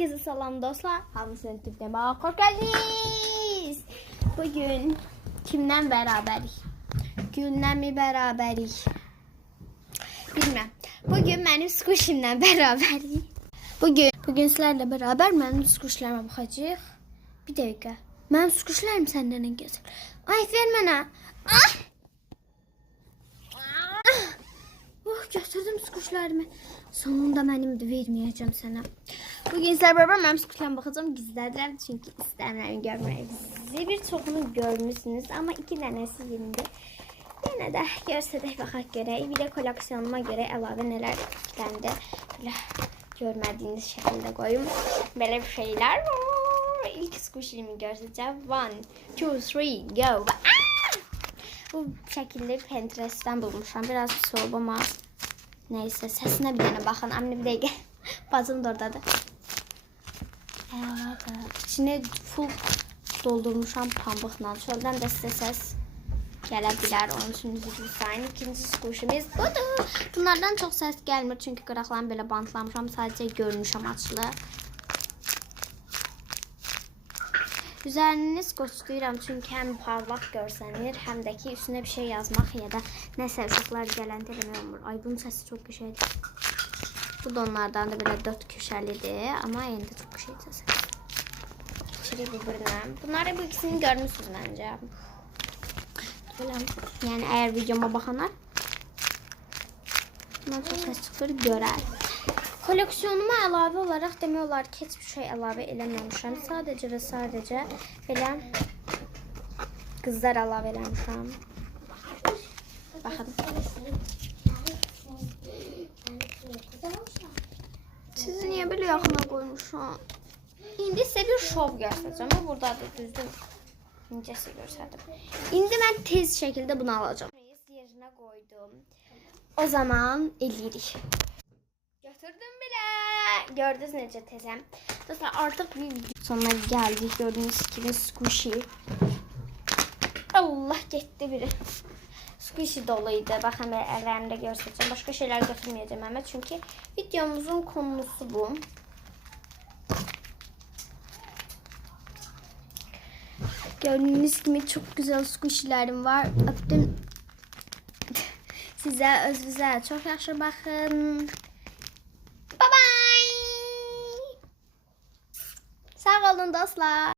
Herkese selam dostlar. Hamısının tüpte bana hoş geldiniz. Bugün kimden beraberik? Gül'le mi beraberik? Bilmem. Bugün benim squishimle beraberik. Bugün sizlerle beraber benim squishlerime bakacağıq. Bir dakika. Benim squishlerim senden en güzel. Ay ver bana. Götürdüm squishlerimi. Sonunda benim de vermeyeceğim sana. Bugün sizlerle beraber benim squishlerime bakacağım. Gizledim çünkü istemiyorum görmeyi. Sizi bir çoxunu görmüşsünüz ama iki tanesi indi. Yine de görsədək baxaq görək. Bir de koleksiyonuma göre əlavə nələr yükləndi. Böyle görmədiyiniz şəkildə qoyum. Belə bir şeyler var. İlk squishimi görsəcəm. 1, 2, 3, go. Bu şəkildə Pinterest'ten bulmuşam. Biraz bir soğuk ama neyse. Sesine bir dene baxın. Amine bir dəqiqə. Bacım da oradadır. İçine full doldurmuşam pambıqla. Şuradan da size ses gelebilir. Onun için üzülü sayın. İkinci squishimiz budur. Bunlardan çok ses gelmir. Çünkü qıraqlarını belə bantlamışam. Sadece görünüşəm açılı. Üzeriniz qoçlayıram çünkü hem parlaq görsənir, hem de ki üstüne bir şey yazmaq ya da nəsə uşaqlar gələndə eləmək olmur. Ay bunun səsi çok qəşəngdir. Bu da onlardan da belə 4 köşəlidir, amma indi çox qəşəngdir səsi. İçeri bilirəm. Bunları bu ikisini görmüşsünüz məncə. Yani eğer videoma baxanlar bundan çox səs çıxır görər. Koleksiyonuma əlavə olaraq demək olar ki, heç bir şey əlavə eləməmişəm. Sadəcə və sadəcə belə qızlar əlavə eləmişəm. Baxın. Sizi niyə belə yaxına qoymuşam? İndi sizə bir şov göstərəcəm. Bu buradadır, düzdür. İncəsi göstərdim. İndi mən tez şəkildə bunu alacağım. Yerinə qoydum. O zaman eləyirik. Götürdüm bile. Gördünüz necə tezəm. Dostlar artık bir video sonuna geldik. Gördüğünüz gibi squishy. Allah gitti biri. Squishy doluydu. Bakın ben ellerimde göstereceğim. Başka şeyler götürmeyeceğim ama çünkü videomuzun konusu bu. Gördüğünüz gibi çok güzel squishy'lerim var. Öptüm. Size özünüze çok yaxşı bakın. Bye bye. Sağ olun dostlar.